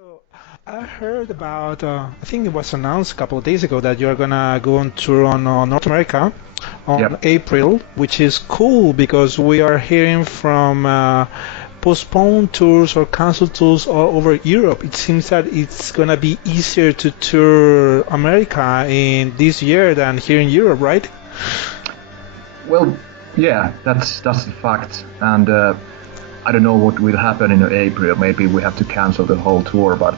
So I heard about, I think it was announced a couple of days ago that you're gonna go on tour on North America on Yep. April, which is cool because we are hearing from postponed tours or canceled tours all over Europe. It seems that it's gonna be easier to tour America in this year than here in Europe, right? Well, yeah, that's the fact. And I don't know what will happen in April. Maybe we have to cancel the whole tour. But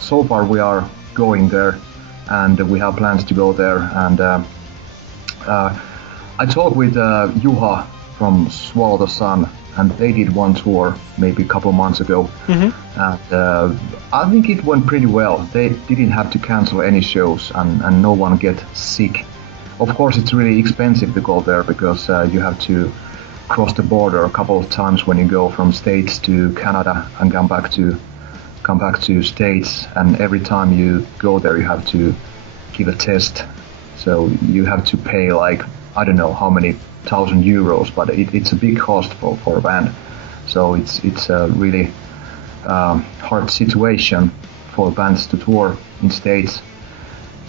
so far we are going there, and we have plans to go there. And uh, I talked with Juha from Swallow the Sun, and they did one tour maybe a couple months ago. Hmm. And I think it went pretty well. They didn't have to cancel any shows, and no one get sick. Of course, it's really expensive to go there because you have to cross the border a couple of times when you go from States to Canada and come back to States. And every time you go there, you have to give a test. So you have to pay like I don't know how many thousand euros, but it's a big cost for a band. So it's a really hard situation for bands to tour in States,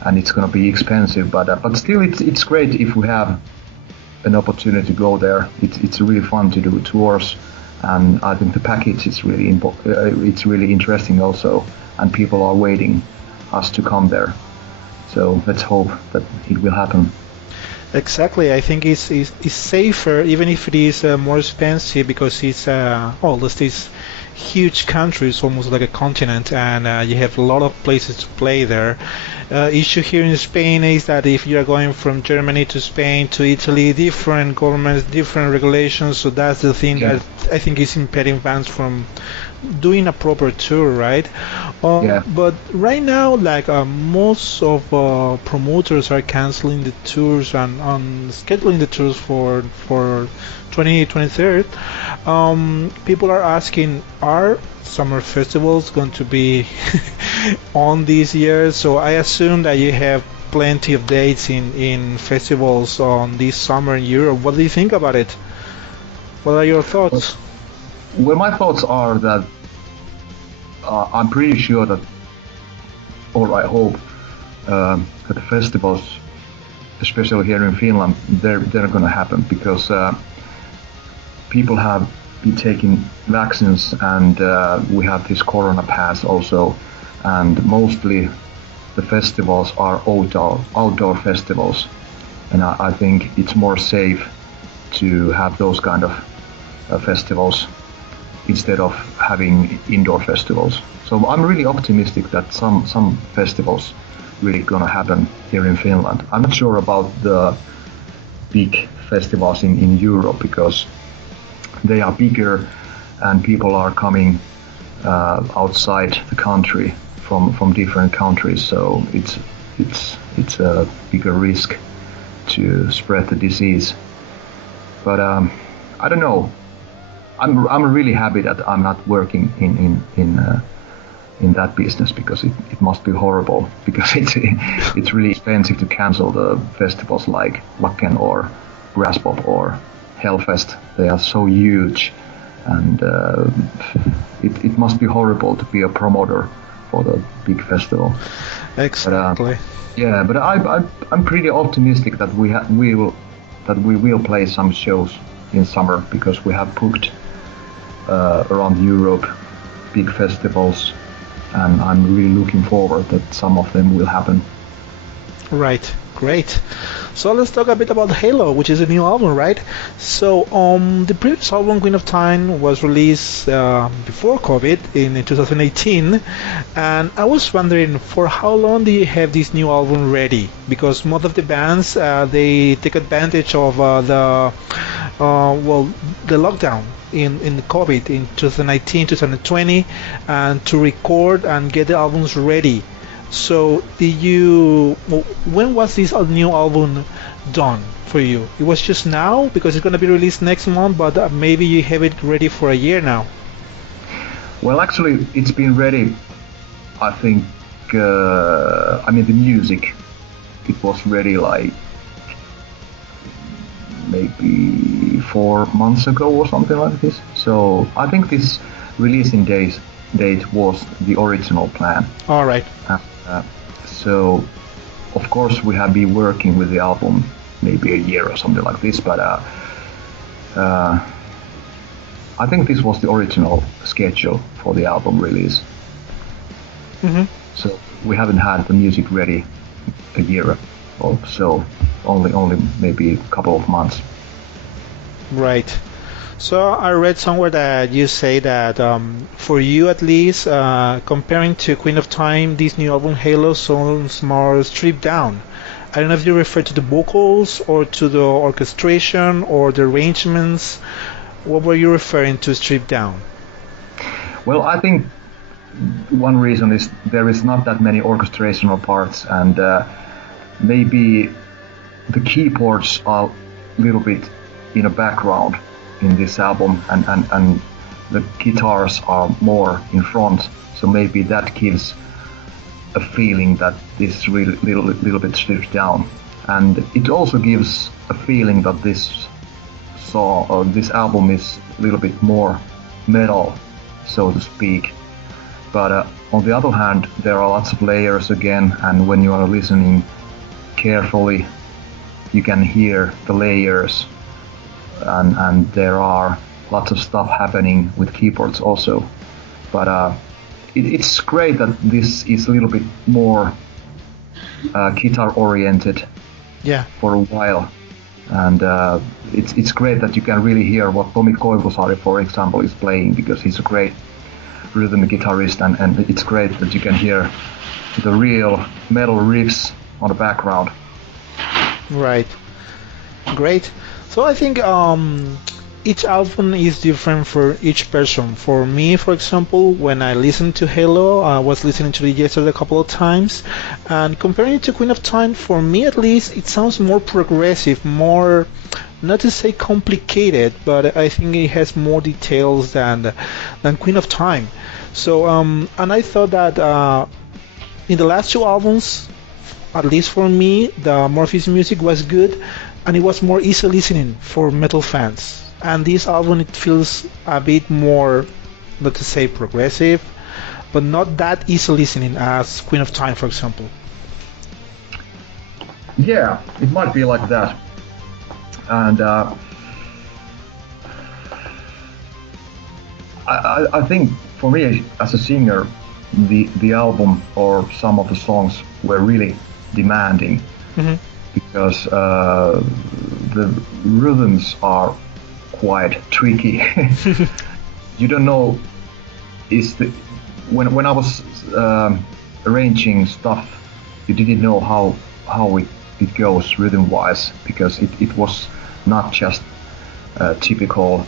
and it's gonna be expensive. But still, it's great if we have an opportunity to go there. It's really fun to do tours, and I think the package is it's really interesting also, and people are waiting us to come there. So let's hope that it will happen. Exactly. I think it's safer, even if it is more expensive, because it's well, there's these huge countries, almost like a continent, and you have a lot of places to play there. Issue here in Spain is that if you are going from Germany to Spain to Italy, different governments, different regulations. So that's the thing Yeah, that I think is impeding bands from doing a proper tour, right? yeah, But right now, like most of promoters are canceling the tours and scheduling the tours for 2023. People are asking, are summer festivals going to be on this year? So I assume that you have plenty of dates in festivals on this summer in Europe. What do you think about it? What are your well, thoughts? well, my thoughts are that I'm pretty sure that, or I hope, that the festivals, especially here in Finland, they're going to happen because people have been taking vaccines, and we have this Corona pass also, and mostly the festivals are outdoor festivals, and I think it's more safe to have those kind of festivals instead of having indoor festivals. So I'm really optimistic that some festivals really gonna happen here in Finland. I'm not sure about the big festivals in Europe because they are bigger and people are coming outside the country from different countries. So it's a bigger risk to spread the disease. But I don't know. I'm really happy that I'm not working in that business because it must be horrible because it's really expensive to cancel the festivals like Wacken or Graspop or Hellfest. They are so huge, and it must be horrible to be a promoter for the big festival. But Exactly. yeah, but I'm pretty optimistic that we will play some shows in summer because we have booked around Europe big festivals, and I'm really looking forward that some of them will happen. Right, great. So let's talk a bit about Halo, which is a new album, right? So the previous album, Queen of Time, was released before COVID in 2018, and I was wondering for how long do you have this new album ready? Because most of the bands they take advantage of well, the lockdown in COVID in 2019, 2020, and to record and get the albums ready. So, when was this new album done for you? It was just now because it's going to be released next month, but maybe you have it ready for a year now. Well, actually, it's been ready. I think. I mean, the music. It was ready like maybe 4 months ago or something like this. So I think this releasing days date was the original plan. All right. So, of course, we have been working with the album maybe a year or something like this, but I think this was the original schedule for the album release. Mm-hmm. So we haven't had the music ready a year or so, only maybe a couple of months. Right. So I read somewhere that you say that for you at least, comparing to Queen of Time, this new album Halo sounds more stripped down. I don't know if you refer to the vocals or to the orchestration or the arrangements. What were you referring to stripped down? Well, I think one reason is there is not that many orchestrational parts, and maybe the keyboards are a little bit in a background in this album, and the guitars are more in front, so maybe that gives a feeling that this is really little bit stripped down, and it also gives a feeling that this album is a little bit more metal, so to speak. But on the other hand, there are lots of layers again, and when you are listening carefully, you can hear the layers, and there are lots of stuff happening with keyboards also. But it's great that this is a little bit more guitar oriented. Yeah. For a while, and it's great that you can really hear what Tomi Joutsen, for example, is playing, because he's a great rhythm guitarist, and it's great that you can hear the real metal riffs on the background. Right. Great. So I think each album is different for each person. For me, for example, when I listened to Halo, I was listening to it yesterday a couple of times, and comparing it to Queen of Time, for me at least, it sounds more progressive, more, not to say complicated, but I think it has more details than Queen of Time. So, and I thought that in the last two albums, at least for me, the Amorphis music was good, and it was more easy listening for metal fans. And this album, it feels a bit more, not to say progressive, but not that easy listening as Queen of Time, for example. Yeah, it might be like that. And I think for me as a singer, the album or some of the songs were really demanding, Mm-hmm. because the rhythms are quite tricky. You don't know when I was arranging stuff, you didn't know how it goes rhythm wise, because it was not just typical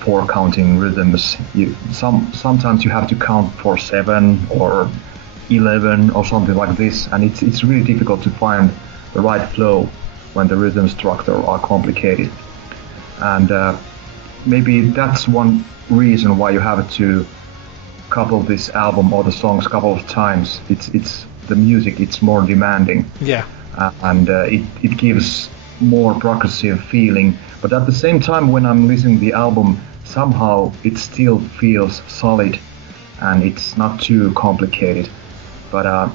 4 counting rhythms. Sometimes you have to count for 7 or 11 or something like this, and it's really difficult to find the right flow when the rhythm structure are complicated. And maybe that's one reason why you have to couple this album or the songs a couple of times. It's the music, it's more demanding. Yeah. And it gives more progressive feeling. But at the same time, when I'm listening to the album, somehow it still feels solid and it's not too complicated. But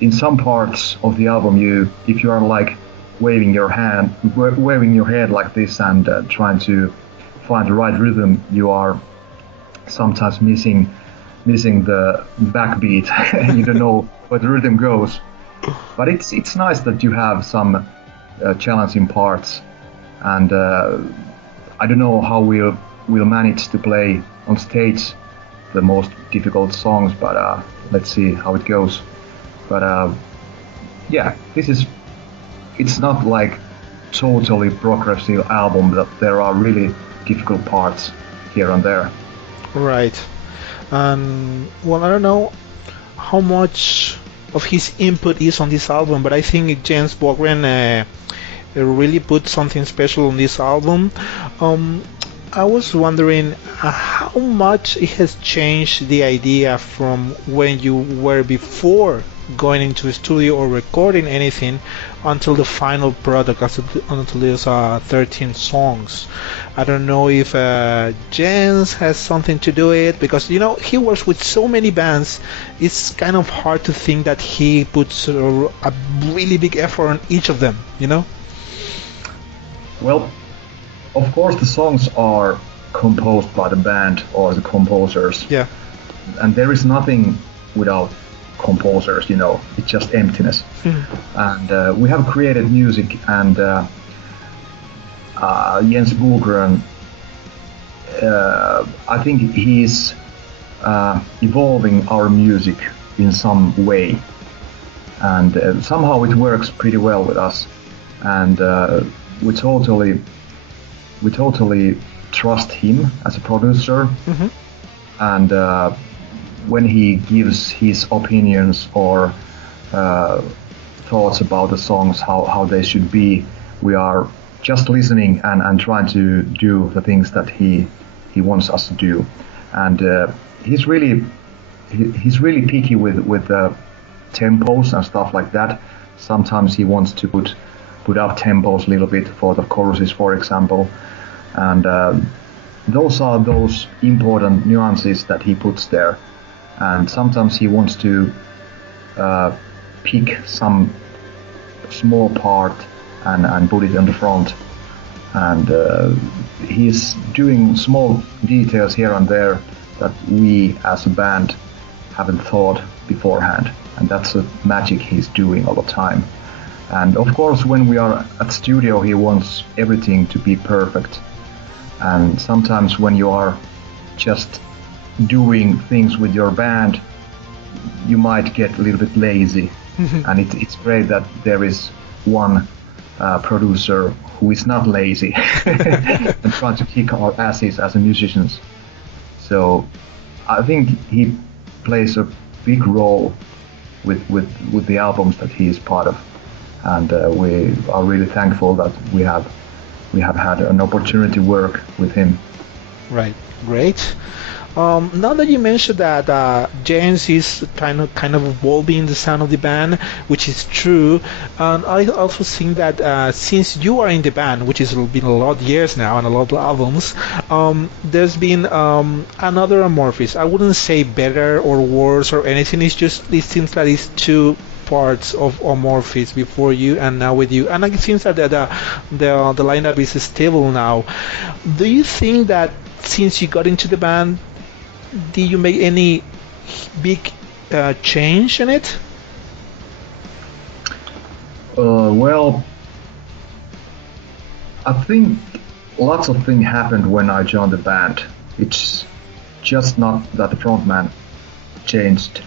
in some parts of the album, if you are like waving your head like this and trying to find the right rhythm, you are sometimes missing the backbeat. You don't know where the rhythm goes. But it's nice that you have some challenging parts, and I don't know how we'll manage to play on stage the most difficult songs, but let's see how it goes. But yeah, it's not like totally progressive album, that there are really difficult parts here and there. Right. And well, I don't know how much of his input is on this album, but I think James Baldwin really put something special on this album. I was wondering how much it has changed the idea from when you were before going into a studio or recording anything until the final product, until there's 13 songs. I don't know if Jens has something to do it, because he works with so many bands. It's kind of hard to think that he puts a really big effort on each of them. Well, of course the songs are composed by the band or the composers. Yeah. And there is nothing without composers, it's just emptiness. And we have created music, and Jens Baldwin, I think he's evolving our music in some way, and somehow it works pretty well with us, and we totally trust him as a producer. And when he gives his opinions or thoughts about the songs, how they should be, we are just listening and trying to do the things that he wants us to do. And he's really picky with tempos and stuff like that. Sometimes he wants to put up tempos a little bit for the choruses, for example, and those are those important nuances that he puts there. And sometimes he wants to pick some small part and put it on the front, and he's doing small details here and there that we as a band haven't thought beforehand, and that's the magic he's doing all the time. And of course when we are at studio he wants everything to be perfect, and sometimes when you are just doing things with your band you might get a little bit lazy. And it's great that there is one producer who is not lazy and trying to kick our asses as musicians. So I think he plays a big role with the albums that he is part of, and we are really thankful that we have had an opportunity to work with him. Right, great. Now that you mentioned that James is kind of evolving the sound of the band, which is true, and I also think that since you are in the band, which has been a lot of years now and a lot of albums, there's been another Amorphis. I wouldn't say better or worse or anything. It seems that it's two parts of Amorphis, before you and now with you, and it seems that the lineup is stable now. Do you think that since you got into the band, did you make any big change in it? Well, I think lots of things happened when I joined the band. It's just not that the frontman changed.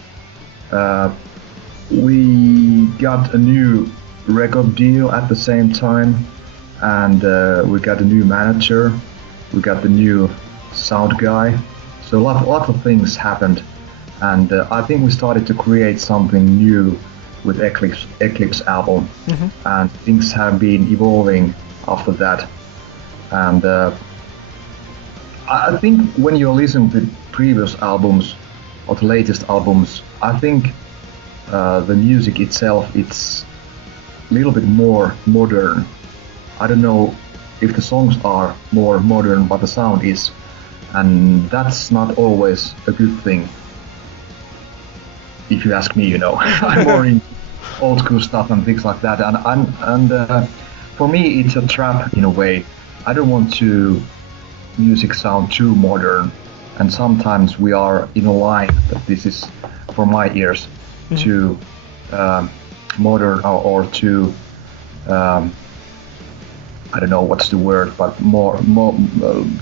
We got a new record deal at the same time, and we got a new manager, we got the new sound guy. So lots of things happened, and I think we started to create something new with Eclipse album, and things have been evolving after that. And I think when you listen to previous albums or the latest albums, I think the music itself, it's a little bit more modern. I don't know if the songs are more modern, but the sound is. And that's not always a good thing, if you ask me. I'm more in old school stuff and things like that, and for me it's a trap in a way. I don't want to music sound too modern, and sometimes we are in a line that this is, for my ears, too modern or too I don't know what's the word, but more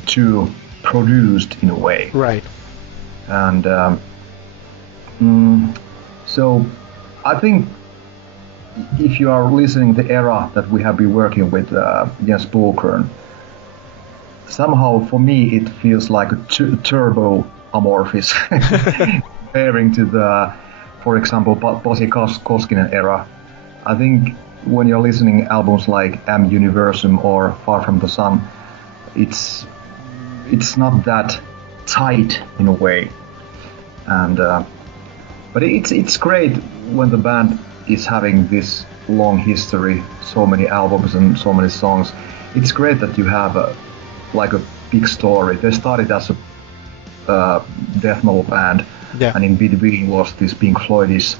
too produced in a way. Right. And so I think if you are listening the era that we have been working with Jens Baldwin, somehow for me it feels like a turbo Amorphis comparing to the, for example, Pasi Koskinen era. I think when you're listening albums like M Universum or Far From the Sun, it's not that tight in a way, and But it's great when the band is having this long history, so many albums and so many songs. It's great that you have a big story. They started as a death metal band, and in between was this Pink Floydish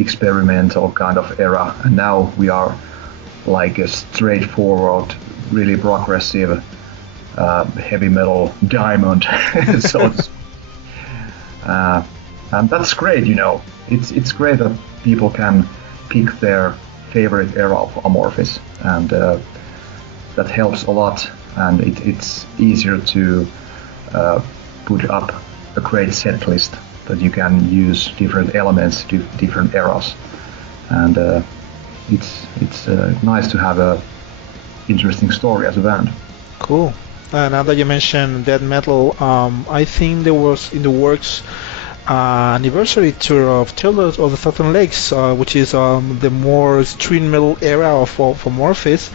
experimental kind of era, and now we are like a straightforward, really progressive heavy metal diamond. So and that's great, you know. It's great that people can pick their favorite era of Amorphis, and that helps a lot, and it's easier to put up a great set list that you can use different elements to different eras, and it's nice to have a interesting story as a band. Cool. Now that you mentioned death metal, I think there was in the works anniversary tour of Tales of the Southern Lakes, which is the more street metal era of Amorphis,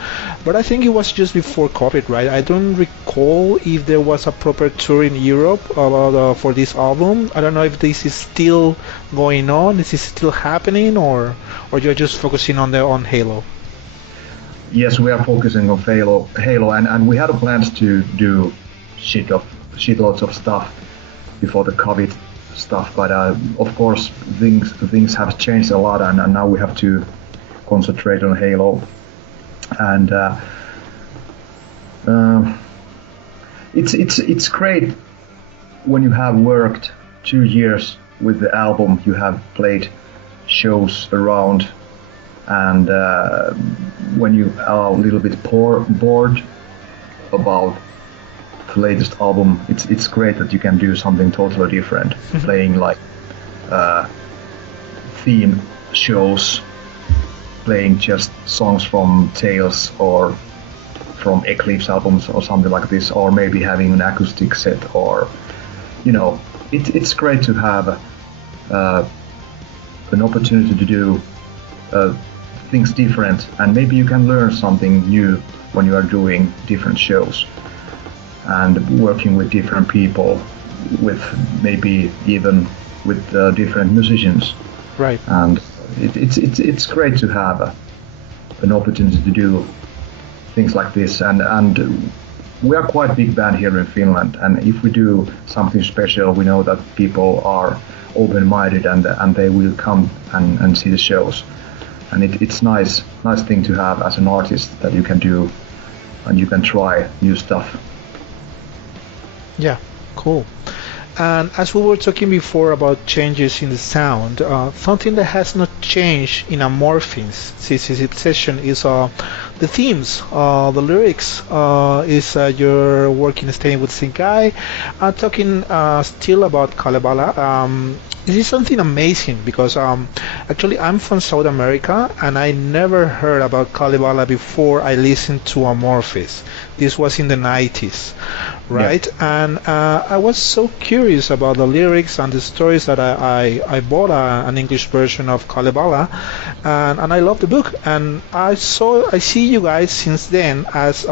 but I think it was just before COVID, right? I don't recall if there was a proper tour in Europe for this album. I don't know if this is still going on, is this still happening, or you're just focusing on Halo? Yes, we are focusing on Halo, and we had plans to do shitloads of stuff before the COVID stuff, but of course things have changed a lot, and now we have to concentrate on Halo, and it's great when you have worked 2 years with the album, you have played shows around, and when you are a little bit bored about the latest album, it's great that you can do something totally different, playing like theme shows, playing just songs from Tales or from Eclipse albums or something like this, or maybe having an acoustic set, or you know, it's great to have an opportunity to do things different, and maybe you can learn something new when you are doing different shows and working with different people, with maybe even with different musicians. Right. And it's great to have an opportunity to do things like this, and we are quite a big band here in Finland, and if we do something special, we know that people are open-minded, and they will come and see the shows. And it's nice thing to have as an artist, that you can do and you can try new stuff. Yeah, cool. And as we were talking before about changes in the sound, something that has not changed in Amorphis since its inception is the themes, the lyrics. You're working, staying with Sinkai, talking still about Kalevala. This is something amazing because actually I'm from South America and I never heard about Kalevala before I listened to Amorphis. This was in the 90s, right? Yeah. And I was so curious about the lyrics and the stories that I bought an English version of Kalevala, and I love the book. And I see you guys since then as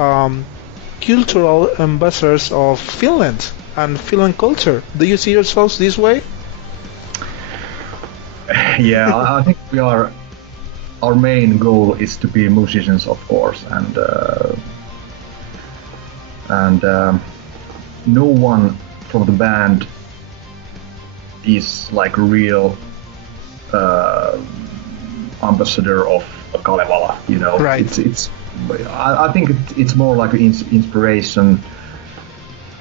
cultural ambassadors of Finland and Finland culture. Do you see yourselves this way? Yeah, I think our main goal is to be musicians, of course, and no one from the band is like a real ambassador of Kalevala, you know. Right. I think it's more like an inspiration,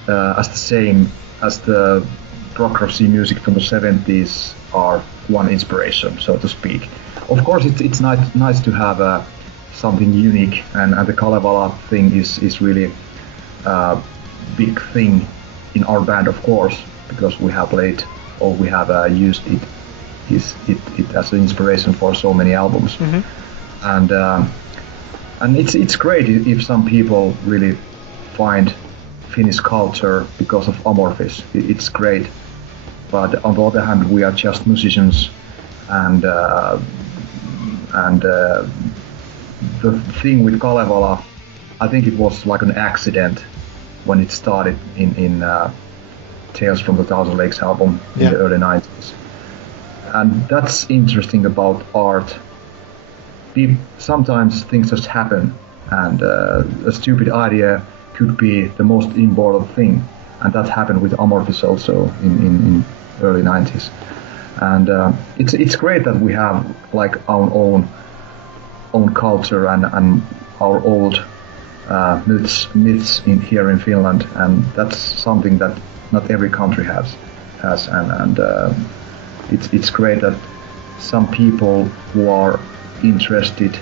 as the same as the progressive music from the 70s are one inspiration, so to speak. Of course, it's nice to have something unique, and the Kalevala thing is really a big thing in our band, of course, because we have played, or we have used it as an inspiration for so many albums. Mm-hmm. And it's great if some people really find Finnish culture because of Amorphis. It's great. But on the other hand, we are just musicians, and the thing with Kalevala, I think it was like an accident when it started in Tales from the Thousand Lakes album in the early 90s. and that's interesting about art. Sometimes things just happen, and a stupid idea could be the most important thing, and that happened with Amorphis also in early 90s. And it's great that we have like our own culture and our old myths here in Finland, and that's something that not every country has, and it's great that some people who are interested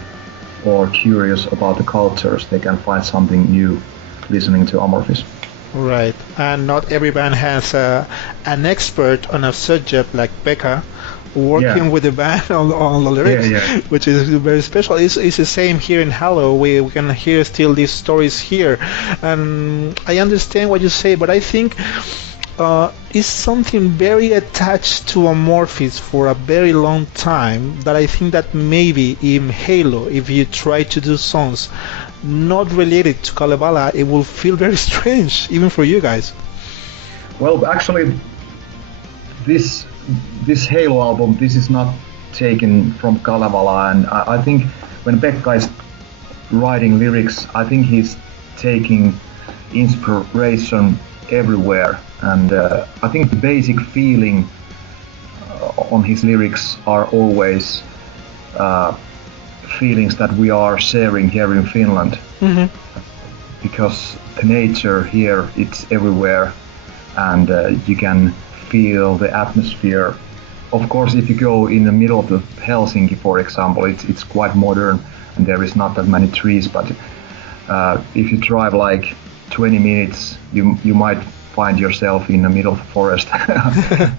or curious about the cultures, they can find something new listening to Amorphis. Right, and not every band has an expert on a subject like Pekka working with the band on the lyrics, which is very special. It's the same here in Hello. We can hear still these stories here, and I understand what you say, but I think is something very attached to Amorphis for a very long time, that I think that maybe in Halo, if you try to do songs not related to Kalevala, it will feel very strange, even for you guys. Well, actually, this Halo album, this is not taken from Kalevala, and I think when Pekka is writing lyrics, I think he's taking inspiration everywhere. And I think the basic feeling on his lyrics are always feelings that we are sharing here in Finland. Mm-hmm. Because the nature here, it's everywhere, and you can feel the atmosphere. Of course, if you go in the middle of Helsinki, for example, it's quite modern and there is not that many trees, but if you drive like 20 minutes, you might find yourself in the middle of the forest,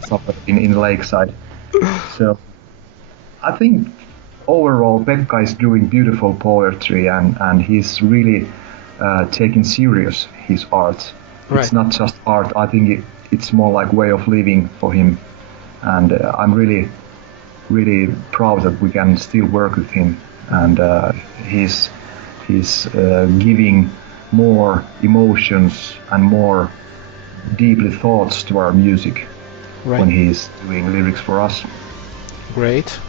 somewhere in the lakeside. So I think overall Pekka is doing beautiful poetry, and he's really taking serious his art. Right. It's not just art. I think it's more like way of living for him, and I'm really, really proud that we can still work with him, and he's giving more emotions and more deeply thoughts to our music when he's doing lyrics for us. Great.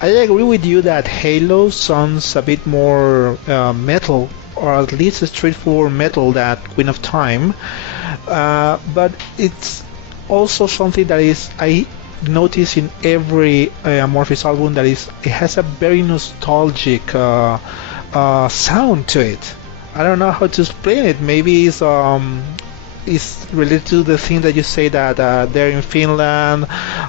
I agree with you that Halo sounds a bit more metal, or at least a straightforward metal than Queen of Time, but it's also something that is I notice in every Amorphis album that it has a very nostalgic sound to it. I don't know how to explain it. Maybe it's related to the thing that you say that they're in Finland,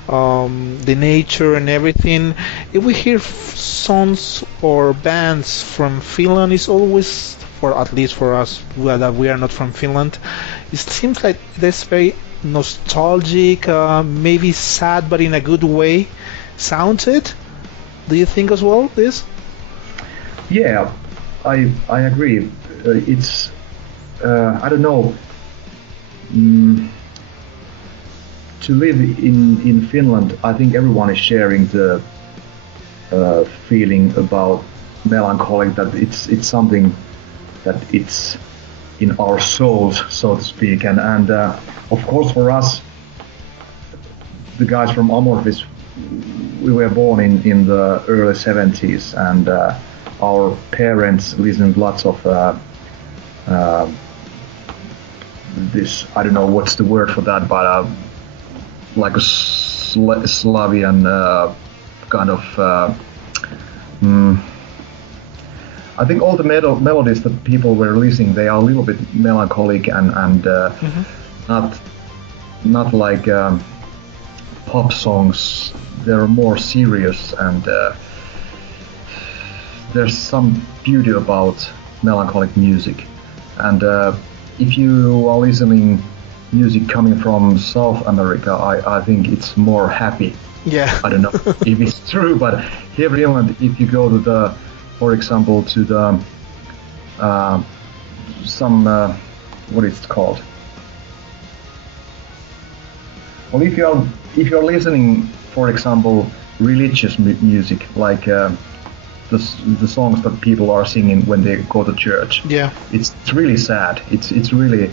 the nature and everything. If we hear songs or bands from Finland, it's always, for at least for us that we are not from Finland, it seems like there's very nostalgic, maybe sad, but in a good way sound to it. Do you think as well this? Yeah, I agree. It's I don't know. To live in Finland, I think everyone is sharing the feeling about melancholic, that it's something that it's in our souls, so to speak, and of course for us, the guys from Amorphis, we were born in the early 70s, and our parents listened lots of this, I don't know what's the word for that, but like a Slavian kind of I think all the melodies that people were listening, they are a little bit melancholic and not like pop songs. They're more serious, and there's some beauty about melancholic music. And if you are listening music coming from South America, I think it's more happy. Yeah. I don't know if it's true, but here in Finland, if you go to for example, to the what is it called? Well, if you're listening, for example, religious music, like the songs that people are singing when they go to church. Yeah. It's really sad. It's really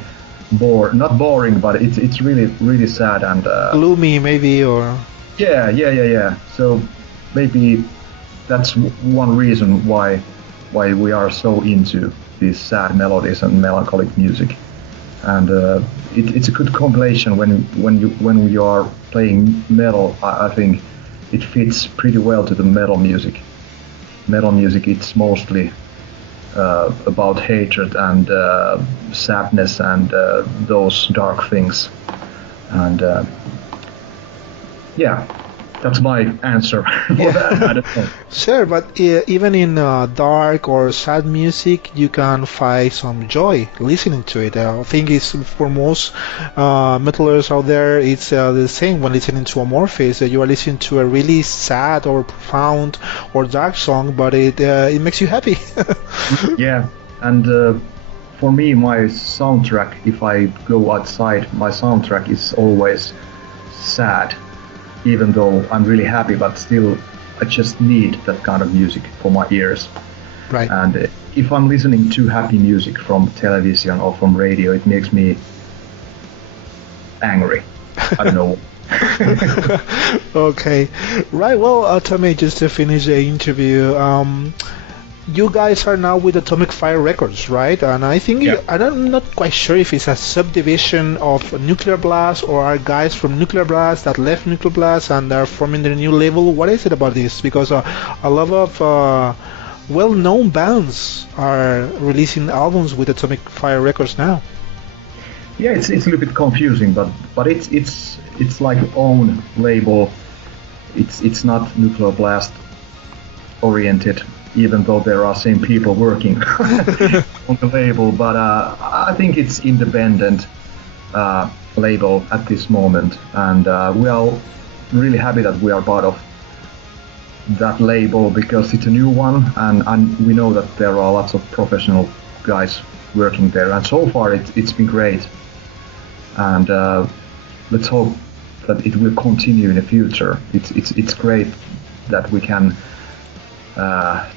not boring, but it's really really sad and gloomy maybe, or Yeah. So maybe that's one reason why we are so into these sad melodies and melancholic music. And it's a good combination when you are playing metal. I think it fits pretty well to the metal music. Metal music, it's mostly about hatred and sadness and those dark things. And yeah, that's my answer for that. I don't know. Sure, but even in dark or sad music, you can find some joy listening to it. I think it's for most metalers out there, it's the same when listening to Amorphis. You are listening to a really sad or profound or dark song, but it makes you happy. Yeah, and for me, my soundtrack, if I go outside, my soundtrack is always sad, even though I'm really happy, but still I just need that kind of music for my ears. Right. And if I'm listening to happy music from television or from radio, it makes me angry. I don't know. Okay. Right. Well, Tommy, just to finish the interview, you guys are now with Atomic Fire Records, right? And I think Yeah. I'm not quite sure if it's a subdivision of Nuclear Blast or are guys from Nuclear Blast that left Nuclear Blast and are forming their new label. What is it about this? Because a lot of well-known bands are releasing albums with Atomic Fire Records now. Yeah, it's a little bit confusing, but it's like own label. It's not Nuclear Blast oriented, even though there are same people working on the label. But I think it's independent label at this moment, and we are really happy that we are part of that label because it's a new one, and we know that there are lots of professional guys working there, and so far it's been great. And let's hope that it will continue in the future. It's great that we can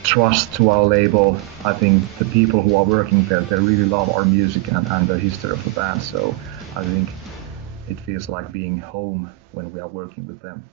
trust to our label. I think the people who are working there, they really love our music and the history of the band. So I think it feels like being home when we are working with them.